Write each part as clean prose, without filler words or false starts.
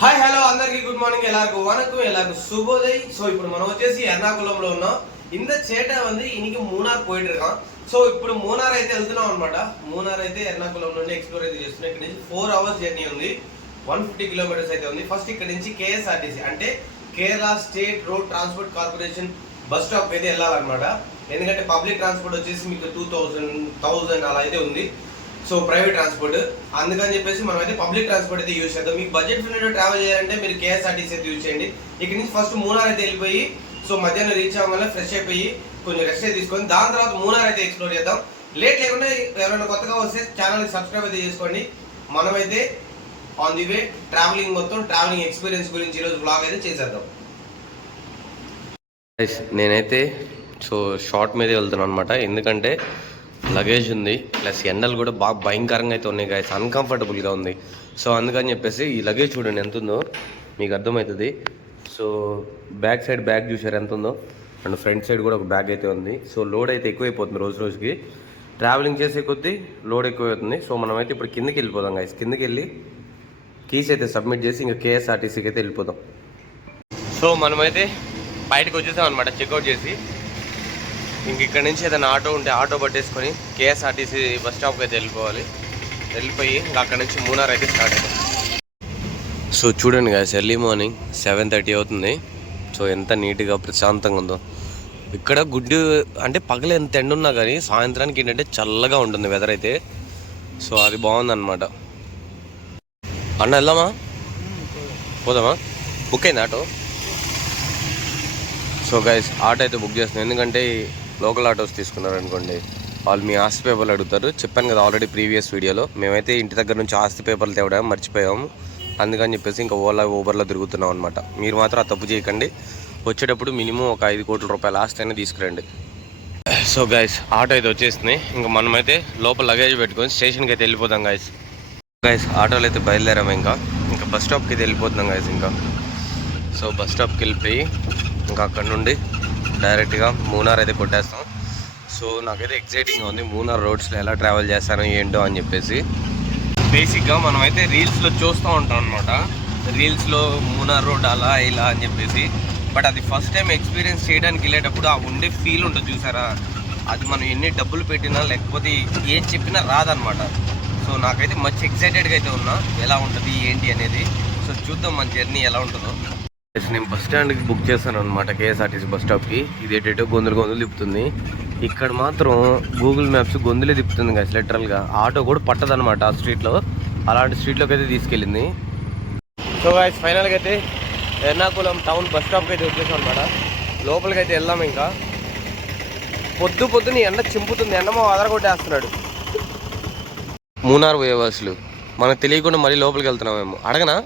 Hi hello అందరికి good morning எல்லாருக்கும் வணக்கம் எல்லாருக்கும் சுபோதய். ஸோ இப்போ మనం వచ్చేసి ఎర్నాకుళంలో ఉన్నాం. இந்த சேட்டை வந்து இன்னைக்கு மூணார் போயிட்டு இருக்கான். సో ఇప్పుడు మూనార్ అయితే వెళ్తున్నాం అనమాట. మూనార్ అయితే ఎర్నాకుళం నుండి ఎక్స్ప్లోర్ అయితే చేస్తున్నాం. ఇక్కడ నుంచి 4 అవర్స్ జర్నీ ఉంది, 150 కిలోమీటర్స్ అయితే ఉంది. ఫస్ట్ ఇక్కడ నుంచి కేఎస్ఆర్టీసీ అంటే Kerala state road transport corporation bus stop అయితే వెళ్ళాలన్నమాట. ఎందుకంటే పబ్లిక్ ట్రాన్స్పోర్ట్ వచ్చేసి మీకు 2000 అలా అయితే ఉంది. సో ప్రైవేట్ ట్రాన్స్పోర్ట్, అందుకని చెప్పేసి మనం అయితే పబ్లిక్ ట్రాన్స్పోర్ట్ అయితే యూజ్ చేద్దాం. మీకు బడ్జెట్ ఫ్రెండ్లీ ట్రావెల్ చేయాలంటే మీరు కేఎస్ఆర్టీసీ అయితే యూజ్ చేయండి. ఇక్కడ నుంచి ఫస్ట్ మూనార్ అయితే వెళ్ళిపోయి సో మధ్యాహ్నం రీచ్ అవ్వడం వల్ల ఫ్రెష్ అయిపోయి కొంచెం రెస్ట్ అయితే తీసుకొని దాని తర్వాత మూనార్ అయితే ఎక్స్ప్లోర్ చేద్దాం. లేట్ లేకుండా ఎవరైనా కొత్తగా వస్తే ఛానల్కి సబ్స్క్రైబ్ అయితే చేసుకోండి. మనమైతే ఆన్ ది వే ట్రావెలింగ్ మొత్తం ట్రావెలింగ్ ఎక్స్పీరియన్స్ గురించి ఈరోజు బ్లాగ్ అయితే చేసేద్దాం. నేనైతే సో షార్ట్ మీదే వెళ్తున్నాను అనమాట. ఎందుకంటే లగేజ్ ఉంది, ప్లస్ ఎండలు కూడా బాగా భయంకరంగా అయితే ఉన్నాయి గాయస్, అన్కంఫర్టబుల్గా ఉంది. సో అందుకని చెప్పేసి ఈ లగేజ్ చూడండి ఎంత ఉందో మీకు అర్థమవుతుంది. సో బ్యాక్ సైడ్ బ్యాగ్ చూసారు ఎంత ఉందో, అండ్ ఫ్రంట్ సైడ్ కూడా ఒక బ్యాగ్ అయితే ఉంది. సో లోడ్ అయితే ఎక్కువైపోతుంది రోజు రోజుకి, ట్రావెలింగ్ చేసే కొద్దీ లోడ్ ఎక్కువైపోతుంది. సో మనమైతే ఇప్పుడు కిందకి వెళ్ళిపోదాం గాయస్. కిందకి వెళ్ళి కీస్ అయితే సబ్మిట్ చేసి ఇంకా కేఎస్ఆర్టీసీకి అయితే వెళ్ళిపోదాం. సో మనమైతే బయటకు వచ్చేసాం అనమాట, చెక్అవుట్ చేసి. ఇంక ఇక్కడ నుంచి ఏదైనా ఆటో ఉంటే ఆటో పట్టేసుకొని కేఎస్ఆర్టీసీ బస్ స్టాప్కి అయితే వెళ్ళిపోవాలి. వెళ్ళిపోయి ఇంకా అక్కడ నుంచి మూనార్ అయితే స్టార్ట్ అవుతాం. సో చూడండి గాయస్, ఎర్లీ మార్నింగ్ 7:30 అవుతుంది. సో ఎంత నీట్గా ప్రశాంతంగా ఉందో ఇక్కడ. గుడ్డు అంటే పగలు ఎంత ఎండ ఉన్నా కానీ సాయంత్రానికి ఏంటంటే చల్లగా ఉంటుంది వెదర్ అయితే. సో అది బాగుందన్నమాట. అన్న వెళ్దామా, పోదామా? బుక్ అయింది ఆటో. సో గైస్ ఆటో అయితే బుక్ చేస్తున్నాను, ఎందుకంటే లోకల్ ఆటోస్ తీసుకున్నారనుకోండి వాళ్ళు మీ ఆస్తి పేపర్లు అడుగుతారు. చెప్పాను కదా ఆల్రెడీ ప్రీవియస్ వీడియోలో, మేమైతే ఇంటి దగ్గర నుంచి ఆస్తి పేపర్లు తేవడం మర్చిపోయాము. అందుకని చెప్పేసి ఇంకా ఓలా ఊబర్లో తిరుగుతున్నాం అనమాట. మీరు మాత్రం ఆ తప్పు చేయకండి. వచ్చేటప్పుడు మినిమం ఒక 5 కోట్ల రూపాయల ఆస్తి అయినా తీసుకురండి. సో గైస్ ఆటో అయితే వచ్చేసింది. ఇంకా మనమైతే లోపల లగేజ్ పెట్టుకొని స్టేషన్కి అయితే వెళ్ళిపోతాం గైస్. ఆటోలో అయితే బయలుదేరాము. ఇంకా బస్ స్టాప్కి అయితే వెళ్ళిపోతున్నాం గైస్. ఇంకా సో బస్ స్టాప్కి వెళ్ళిపోయి ఇంకా అక్కడ నుండి డైరెక్ట్గా మూనార్ అయితే కొట్టేస్తాం. సో నాకైతే ఎక్సైటింగ్గా ఉంది మూనార్ రోడ్స్లో ఎలా ట్రావెల్ చేస్తానో ఏంటో అని చెప్పేసి. బేసిక్గా మనమైతే రీల్స్లో చూస్తూ ఉంటాం అనమాట, రీల్స్లో మూనార్ రోడ్ అలా ఇలా అని చెప్పేసి. బట్ అది ఫస్ట్ టైం ఎక్స్పీరియన్స్ చేయడానికి వెళ్ళేటప్పుడు ఆ ఉండే ఫీల్ ఉంటుంది చూసారా, అది మనం ఎన్ని డబ్బులు పెట్టినా లేకపోతే ఏం చెప్పినా రాదనమాట. సో నాకైతే మంచి ఎక్సైటెడ్గా అయితే ఉన్నా ఎలా ఉంటుంది ఏంటి అనేది. సో చూద్దాం మన జర్నీ ఎలా ఉంటుందో. నేను బస్ స్టాండ్కి బుక్ చేశాను అనమాట, కేఎస్ఆర్టీసీ బస్ స్టాప్కి. ఇది ఏటేటో గొంతులు తిప్పుతుంది. ఇక్కడ మాత్రం గూగుల్ మ్యాప్స్ గొంతులే తిప్పుతుంది కదా లిటరల్గా. ఆటో కూడా పట్టదనమాట ఆ స్ట్రీట్లో, అలాంటి స్ట్రీట్లోకి అయితే తీసుకెళ్ళింది. సో గాయ్స్ ఫైనల్గా అయితే ఎర్నాకుళం టౌన్ బస్ స్టాప్కి అయితే వచ్చేసాం అనమాట. లోపలికి అయితే వెళ్దాం. ఇంకా పొద్దుని ఎండ చింపుతుంది, ఎండమో అదరగొట్టేస్తున్నాడు. మూనార్ పోయే బస్సులు మనకు తెలియకుండా మళ్ళీ లోపలికి వెళ్తున్నామేమో, అడగనా?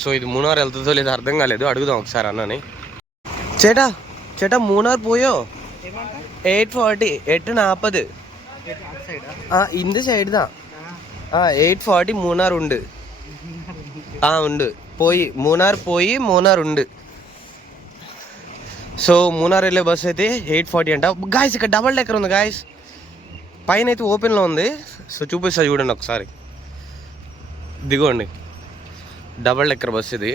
సో ఇది మూనార్ వెళ్తుందో లేదో అర్థం కాలేదు, అడుగుదాం ఒకసారి అన్నని. ചേട്ടാ മൂന്നാർ പോയോ? 8:40 8:40 இந்த சைடு தான். 8:40 மூணார் உண்டு. உண்டு పోయి మూనార్ ఉండు. సో మూనార్ వెళ్ళే బస్ అయితే 8:40 అంట గాయస్. ఇక్కడ డబల్ డెక్కర్ ఉంది గాయస్, పైన అయితే ఓపెన్లో ఉంది. సో చూపిస్తా చూడండి ఒకసారి, దిగోండి. డబల్ డెక్కర్ బస్ ఇది.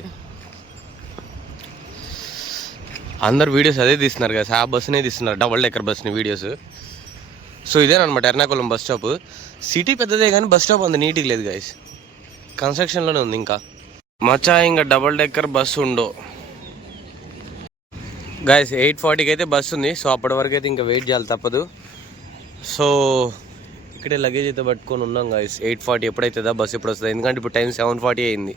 అందరు వీడియోస్ అదే తీస్తున్నారు కదా, ఆ బస్సునే తీస్తున్నారు, డబల్ డెక్కర్ బస్ని వీడియోస్. సో ఇదేనమాట ఎర్నాకుళం బస్ స్టాప్. సిటీ పెద్దదే కానీ బస్ స్టాప్ అంత నీట్గా లేదు గాయస్, కన్స్ట్రక్షన్లోనే ఉంది. ఇంకా మచ్చా ఇంకా డబల్ డెక్కర్ బస్సు ఉండో గాయస్. 8:40కి అయితే బస్సు ఉంది. సో అప్పటి వరకు అయితే ఇంకా వెయిట్ చేయాలి, తప్పదు. సో ఇక్కడే లగేజ్ అయితే పట్టుకొని ఉన్నాం గాయస్. 8:40 ఎప్పుడైతుందా బస్సు ఎప్పుడు వస్తుంది, ఎందుకంటే ఇప్పుడు టైం 7:40 అయింది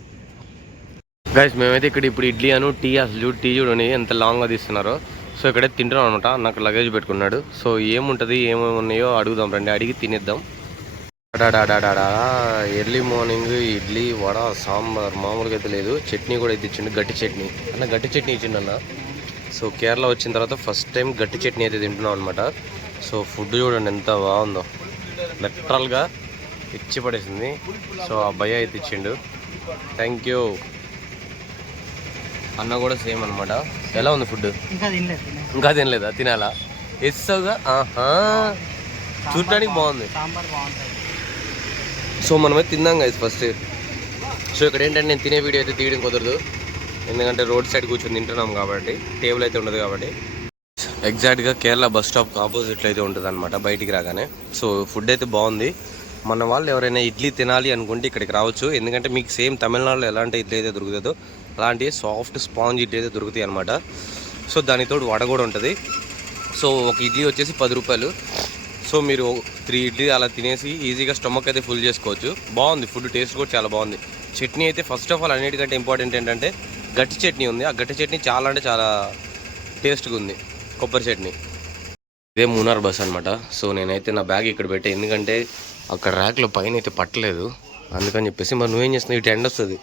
గాయస్. మేమైతే ఇక్కడ ఇప్పుడు ఇడ్లీ అను టీ, అసలు టీ చూడండి ఎంత లాంగ్గా తీస్తున్నారో. సో ఇక్కడే తింటున్నాం అనమాట. నాకు లగేజ్ పెట్టుకున్నాడు. సో ఏముంటుంది ఏమేమి ఉన్నాయో అడుగుదాం రండి, అడిగి తినేద్దాం. ఎర్లీ మార్నింగ్ ఇడ్లీ వడ సాంబార్ మామూలుగా అయితే లేదు, చట్నీ కూడా అయితే ఇచ్చిండు, గట్టి చట్నీ అన్న. గట్టి చట్నీ ఇచ్చిండు అన్న. సో కేరళ వచ్చిన తర్వాత ఫస్ట్ టైం గట్టి చట్నీ అయితే తింటున్నాం అనమాట. సో ఫుడ్ చూడండి ఎంత బాగుందో, లిటరల్గా ఇచ్చి పడేసింది. సో ఆ భయ్య అయితే ఇచ్చిండు, థ్యాంక్ యూ. అన్న కూడా సేమ్ అనమాట. ఎలా ఉంది ఫుడ్? ఇంకా తినలేదా? తినాలా? ఎస్సోగా చూడటానికి బాగుంది. సో మనమైతే తిందాం గైస్ ఫస్ట్. సో ఇక్కడ ఏంటంటే నేను తినే వీడియో అయితే తీయడం కుదరదు, ఎందుకంటే రోడ్ సైడ్ కూర్చొని తింటున్నాం కాబట్టి, టేబుల్ అయితే ఉండదు కాబట్టి. ఎగ్జాక్ట్గా కేరళ బస్ స్టాప్కి ఆపోజిట్లో అయితే ఉంటుంది అనమాట బయటికి రాగానే. సో ఫుడ్ అయితే బాగుంది. మన వాళ్ళు ఎవరైనా ఇడ్లీ తినాలి అనుకుంటే ఇక్కడికి రావచ్చు, ఎందుకంటే మీకు సేమ్ తమిళనాడులో ఎలాంటి ఇడ్లీ అయితే దొరుకుతుందో అలాంటి సాఫ్ట్ స్పాంజ్ ఇడ్లీ అయితే దొరుకుతాయి అనమాట. సో దానితో వడ కూడా ఉంటుంది. సో ఒక ఇడ్లీ వచ్చేసి 10 రూపాయలు. సో మీరు 3 ఇడ్లీ అలా తినేసి ఈజీగా స్టమక్ అయితే ఫుల్ చేసుకోవచ్చు. బాగుంది ఫుడ్, టేస్ట్ కూడా చాలా బాగుంది. చట్నీ అయితే ఫస్ట్ ఆఫ్ ఆల్ అన్నిటికంటే ఇంపార్టెంట్ ఏంటంటే గట్టి చట్నీ ఉంది. ఆ గట్టి చట్నీ చాలా అంటే చాలా టేస్ట్గా ఉంది, కొబ్బరి చట్నీ. ఇదే మూనార్ బస్ అనమాట. సో నేనైతే నా బ్యాగ్ ఇక్కడ పెట్టే, ఎందుకంటే అక్కడ ర్యాక్లో పైన అయితే పట్టలేదు, అందుకని చెప్పేసి. మరి నువ్వేం చేస్తున్నావు? ఇటు ఎండ్ వస్తుంది,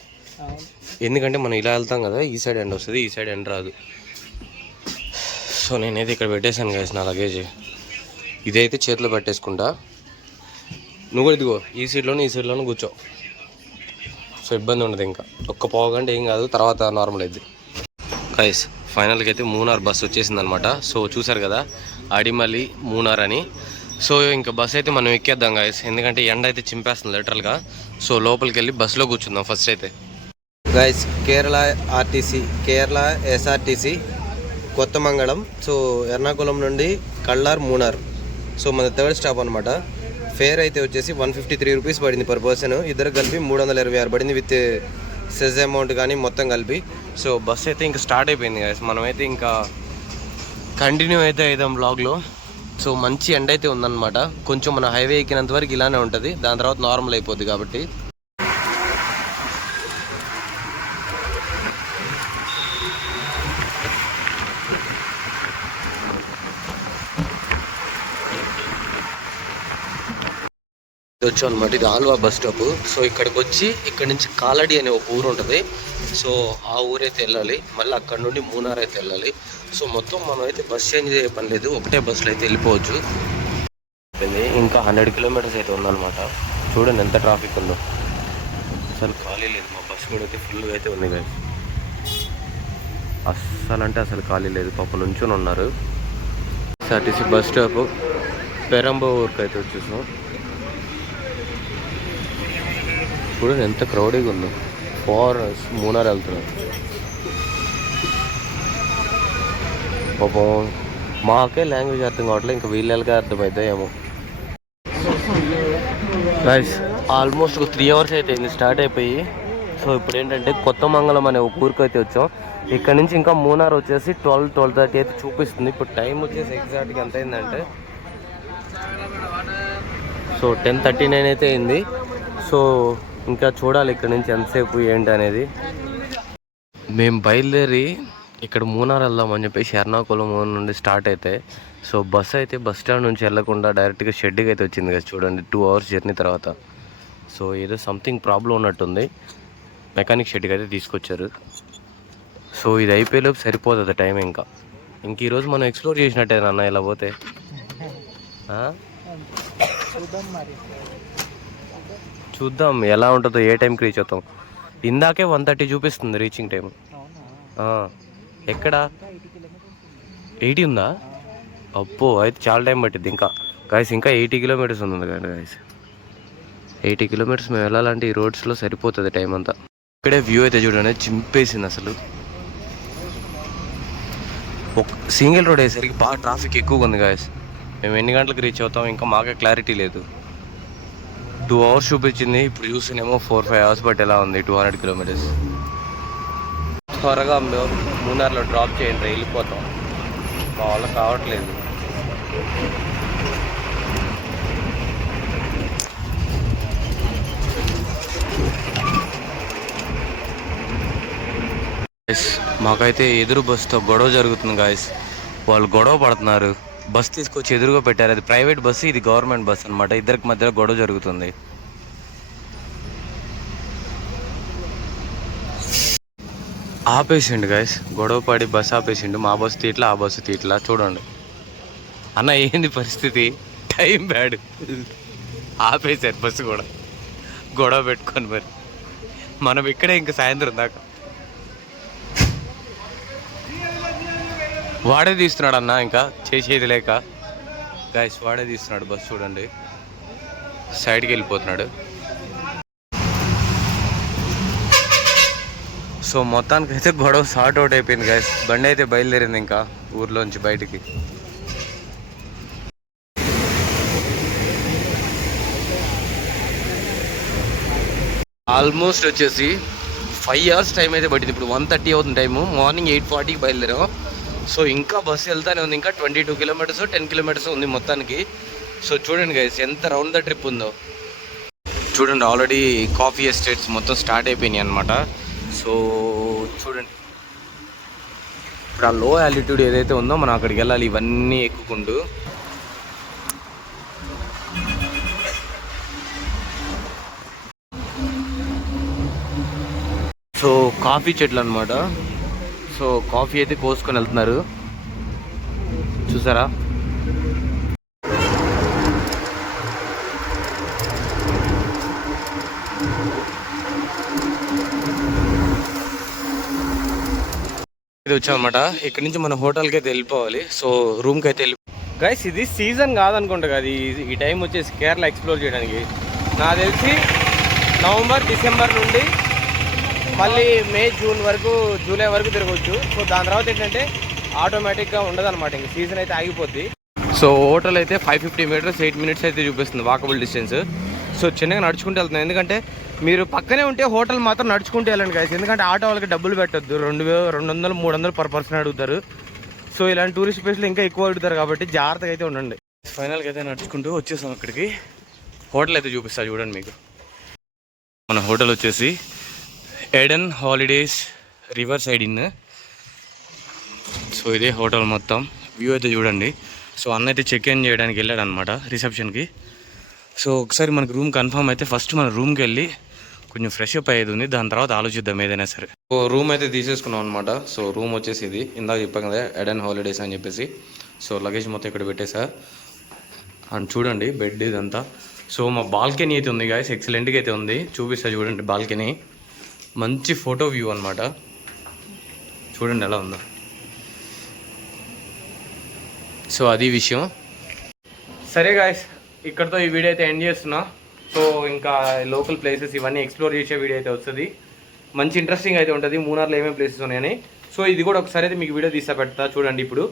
ఎందుకంటే మనం ఇలా వెళ్తాం కదా, ఈ సైడ్ ఎండ్ వస్తుంది, ఈ సైడ్ ఎండ్ రాదు. సో నేనైతే ఇక్కడ పెట్టేశాను గైస్ నా లగేజ్. ఇదైతే చేతిలో పెట్టేసుకుంటా. నువ్వు కూడా ఇదిగో ఈ సీట్లోనూ కూర్చో. సో ఇబ్బంది ఉండదు, ఇంకా ఒక్క పావు గంట ఏం కాదు, తర్వాత నార్మల్ అయింది. గైస్ ఫైనల్గా అయితే మూనార్ బస్ వచ్చేసింది అనమాట. సో చూసారు కదా, అడిమలి మూనార్ అని. సో ఇంకా బస్ అయితే మనం ఎక్కేద్దాం గైస్, ఎందుకంటే ఎండ అయితే చింపేస్తుంది లిటరల్గా. సో లోపలికి వెళ్ళి బస్సులో కూర్చుందాం ఫస్ట్ అయితే. Guys Kerala SRTC Kothamangalam. So Ernakulam నుండి కళ్ళార్ మూనార్. సో మన 3rd స్టాప్ అనమాట. ఫేర్ అయితే వచ్చేసి 153 రూపీస్ పడింది పర్ పర్సన్. ఇద్దరు కలిపి 326 పడింది విత్ సెజ్ అమౌంట్ కానీ మొత్తం కలిపి. సో బస్ అయితే ఇంకా స్టార్ట్ అయిపోయింది గైస్. మనమైతే ఇంకా కంటిన్యూ అయితే అయిదాం బ్లాగ్లో. సో మంచి ఎండ అయితే ఉందన్నమాట. కొంచెం మన హైవే ఎక్కినంత వరకు ఇలానే ఉంటుంది, దాని తర్వాత నార్మల్ అయిపోద్ది కాబట్టి. వచ్చాం అనమాట. ఇది ఆల్వా బస్ స్టాప్. సో ఇక్కడికి వచ్చి ఇక్కడ నుంచి కాలడి అనే ఒక ఊరు ఉంటుంది. సో ఆ ఊరైతే వెళ్ళాలి, మళ్ళీ అక్కడ నుండి మూనార్ అయితే వెళ్ళాలి. సో మొత్తం మనం అయితే బస్ చేంజ్ చేయ పని లేదు, ఒకటే బస్సులో అయితే వెళ్ళిపోవచ్చు. ఇంకా 100 కిలోమీటర్స్ అయితే ఉందన్నమాట. చూడండి ఎంత ట్రాఫిక్ ఉందో, అసలు ఖాళీ లేదు. మా బస్ కూడా అయితే ఫుల్గా అయితే ఉంది కదా, అస్సలు అంటే అసలు ఖాళీ లేదు. పాప నుంచొని ఉన్నారు. ఎస్ఆర్టీసీ బస్ స్టాప్ పెరంబూర్కి అయితే వచ్చేసాం. చూడండి ఎంత క్రౌడీగా ఉందో. ఫారెస్ట్ మూనార్ వెళ్తున్నారు పాపం. మాకే లాంగ్వేజ్ అర్థం కావట్లేదు, ఇంకా వీళ్ళకే అర్థమవుతాయి ఏమో. గైస్ ఆల్మోస్ట్ ఒక 3 అవర్స్ అయితే అయింది స్టార్ట్ అయిపోయి. సో ఇప్పుడు ఏంటంటే కొత్తమంగళం అనే ఒక ఊరికి అయితే వచ్చాం. ఇక్కడ నుంచి ఇంకా మూనార్ వచ్చేసి 12-12:30 అయితే చూపిస్తుంది. ఇప్పుడు టైం వచ్చేసి ఎగ్జాక్ట్గా ఎంత అయిందంటే సో 10:39 అయితే అయింది. సో ఇంకా చూడాలి ఇక్కడ నుంచి ఎంతసేపు ఏంటి అనేది. మేము బయలుదేరి ఇక్కడ మూనార్ వెళ్దామని చెప్పేసి ఎర్నాకుళం నుండి స్టార్ట్ అయితే, సో బస్ అయితే బస్ స్టాండ్ నుంచి వెళ్ళకుండా డైరెక్ట్గా షెడ్కి అయితే వచ్చింది కదా. చూడండి 2 అవర్స్ జర్నీ తర్వాత. సో ఏదో సంథింగ్ ప్రాబ్లం ఉన్నట్టుంది, మెకానిక్ షెడ్కి అయితే తీసుకొచ్చారు. సో ఇది అయిపోయేలోపు సరిపోతుంది టైం. ఇంకా ఈరోజు మనం ఎక్స్ప్లోర్ చేసినట్టే అన్న ఇలా పోతే. చూద్దాం ఎలా ఉంటుందో, ఏ టైంకి రీచ్ అవుతాం. ఇందాకే 1:30 చూపిస్తుంది రీచింగ్ టైం. ఎక్కడ 80 ఉందా? అబ్బో అయితే చాలా టైం పట్టింది ఇంకా గైస్. ఇంకా 80 కిలోమీటర్స్ ఉంది కానీ గైస్. 80 కిలోమీటర్స్ మేము వెళ్ళాలంటే ఈ రోడ్స్లో సరిపోతుంది టైం అంతా. ఇక్కడే వ్యూ అయితే చూడండి చింపేసింది అసలు. ఒక సింగిల్ రోడ్ అయ్యేసరికి బాగా ట్రాఫిక్ ఎక్కువగా ఉంది గైస్. మేము ఎన్ని గంటలకు రీచ్ అవుతాం ఇంకా మాకే క్లారిటీ లేదు. 2 అవర్స్ చూపించింది, ఇప్పుడు చూస్తేనేమో 4-5 అవర్స్ బట్టి ఎలా ఉంది 200 కిలోమీటర్స్. త్వరగా మూనార్లో డ్రాప్ చేయండి, వెళ్ళిపోతాం. మా వాళ్ళకి కావట్లేదు. మాకైతే ఎదురు బస్సుతో గొడవ జరుగుతుంది గాయస్. వాళ్ళు గొడవ పడుతున్నారు. బస్ తీసుకొచ్చి ఎదురుగా పెట్టారు. అది ప్రైవేట్ బస్సు, ఇది గవర్నమెంట్ బస్ అనమాట. ఇద్దరికి మధ్యలో గొడవ జరుగుతుంది. ఆపేసిండు గాయస్, గొడవ పడి బస్ ఆపేసిండు. మా బస్సు తీట్లా, ఆ బస్సు తీట్లా. చూడండి అన్న ఏంది పరిస్థితి, టైం బ్యాడ్. ఆపేశారు బస్సు కూడా గొడవ పెట్టుకొని. మరి మనం ఇక్కడే ఇంకా సాయంత్రం దాకా. వాడే తీస్తున్నాడు అన్న, ఇంకా చేసేది లేక గాయస్ వాడే తీస్తున్నాడు బస్. చూడండి సైడ్కి వెళ్ళిపోతున్నాడు. సో మొత్తానికైతే గొడవ సార్ట్ అవుట్ అయిపోయింది గైస్. బండి అయితే బయలుదేరింది ఇంకా ఊర్లోంచి బయటికి. ఆల్మోస్ట్ వచ్చేసి 5 hours టైం అయితే పట్టింది. ఇప్పుడు 1:30 అవుతుంది టైము. మార్నింగ్ 8:40కి బయలుదేరాం. సో ఇంకా బస్సు వెళ్తానే ఉంది. ఇంకా 22 kilometers 10 kilometers ఉంది మొత్తానికి. సో చూడండి గైస్ ఎంత రౌండ్ ద ట్రిప్ ఉందో చూడండి. ఆల్రెడీ కాఫీ ఎస్టేట్స్ మొత్తం స్టార్ట్ అయిపోయినాయి అనమాట. సో చూడండి ఇప్పుడు ఆ లో ఆల్టిట్యూడ్ ఏదైతే ఉందో మనం అక్కడికి వెళ్ళాలి ఇవన్నీ ఎక్కుకుంటూ. సో కాఫీ చెట్లు అనమాట. సో కాఫీ అయితే కోసుకొని వెళ్తున్నారు చూసారా. ఇది వచ్చామన్నమాట. ఇక్కడ నుంచి మన హోటల్కి అయితే వెళ్ళిపోవాలి. సో రూమ్కి అయితే గైస్ ఇది సీజన్ కాదనుకుంటా కదా ఈ టైం వచ్చేసి కేరళ ఎక్స్ప్లోర్ చేయడానికి. నాకు తెలిసి నవంబర్ డిసెంబర్ నుండి మళ్ళీ మే జూన్ వరకు జూలై వరకు తిరగవచ్చు. సో దాని తర్వాత ఏంటంటే ఆటోమేటిక్గా ఉండదు అనమాట, ఇంక సీజన్ అయితే ఆగిపోద్ది. సో హోటల్ అయితే 550 meters 8 minutes అయితే చూపిస్తుంది వాకబుల్ డిస్టెన్స్. సో చిన్నగా నడుచుకుంటూ వెళ్తున్నాం. ఎందుకంటే మీరు పక్కనే ఉంటే హోటల్ మాత్రం నడుచుకుంటూ వెళ్ళండి గైస్. ఎందుకంటే ఆటో వాళ్ళకి డబ్బులు పెట్టద్దు. 200 300 per person అడుగుతారు. సో ఇలాంటి టూరిస్ట్ ప్లేస్లో ఇంకా ఎక్కువ అడుగుతారు కాబట్టి జాగ్రత్తగా అయితే ఉండండి. ఫైనల్గా అయితే నడుచుకుంటూ వచ్చేసాం అక్కడికి. హోటల్ అయితే చూపిస్తా చూడండి మీకు. మన హోటల్ వచ్చేసి Aiden holidays river side in. So ఇదే హోటల్ మొత్తం వ్యూ అయితే చూడండి. సో అన్న అయితే చెక్ ఇన్ చేయడానికి వెళ్ళాడు అనమాట రిసెప్షన్కి. సో ఒకసారి మనకు రూమ్ కన్ఫర్మ్ అయితే ఫస్ట్ మన రూమ్కి వెళ్ళి కొంచెం ఫ్రెష్ అప్ అయ్యేది ఉంది. దాని తర్వాత ఆలోచిద్దాం ఏదైనా సరే. సో రూమ్ అయితే తీసేసుకున్నాం అనమాట. సో రూమ్ వచ్చేసి ఇది ఇందాక చెప్పాం కదా ఎడెన్ హాలిడేస్ అని చెప్పేసి. సో లగేజ్ మొత్తం ఇక్కడ పెట్టేసా. అండ్ చూడండి బెడ్ ఇదంతా. సో మా బాల్కనీ అయితే ఉంది గాయస్, ఎక్సలెంట్గా అయితే ఉంది. చూపిస్తా చూడండి బాల్కనీ. మంచి ఫోటో వ్యూ అనమాట. చూడండి ఎలా ఉందో. సో అది విషయం. సరే గాయస్ ఇక్కడతో ఈ వీడియో అయితే ఎండ్ చేస్తున్నా. సో ఇంకా లోకల్ ప్లేసెస్ ఇవన్నీ ఎక్స్ప్లోర్ చేసే వీడియో అయితే వస్తుంది. మంచి ఇంట్రెస్టింగ్ అయితే ఉంటుంది మూనార్లో ఏమేమి ప్లేసెస్ ఉన్నాయని. సో ఇది కూడా ఒకసారి అయితే మీకు వీడియో తీసా పెడతా చూడండి ఇప్పుడు.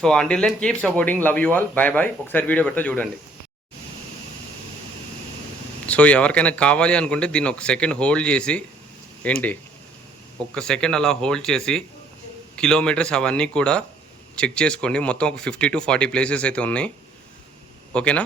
So until then keep supporting, love you all, bye bye. ఒకసారి వీడియో పెడతా చూడండి. సో ఎవరికైనా కావాలి అనుకుంటే దీన్ని ఒక సెకండ్ హోల్డ్ చేసి ఒక్క సెకండ్ అలా హోల్డ్ చేసి కిలోమీటర్స్ అవన్నీ కూడా చెక్ చేసుకోండి. మొత్తం ఒక 50 to 40 ప్లేసెస్ అయితే ఉన్నాయి. ఓకేనా.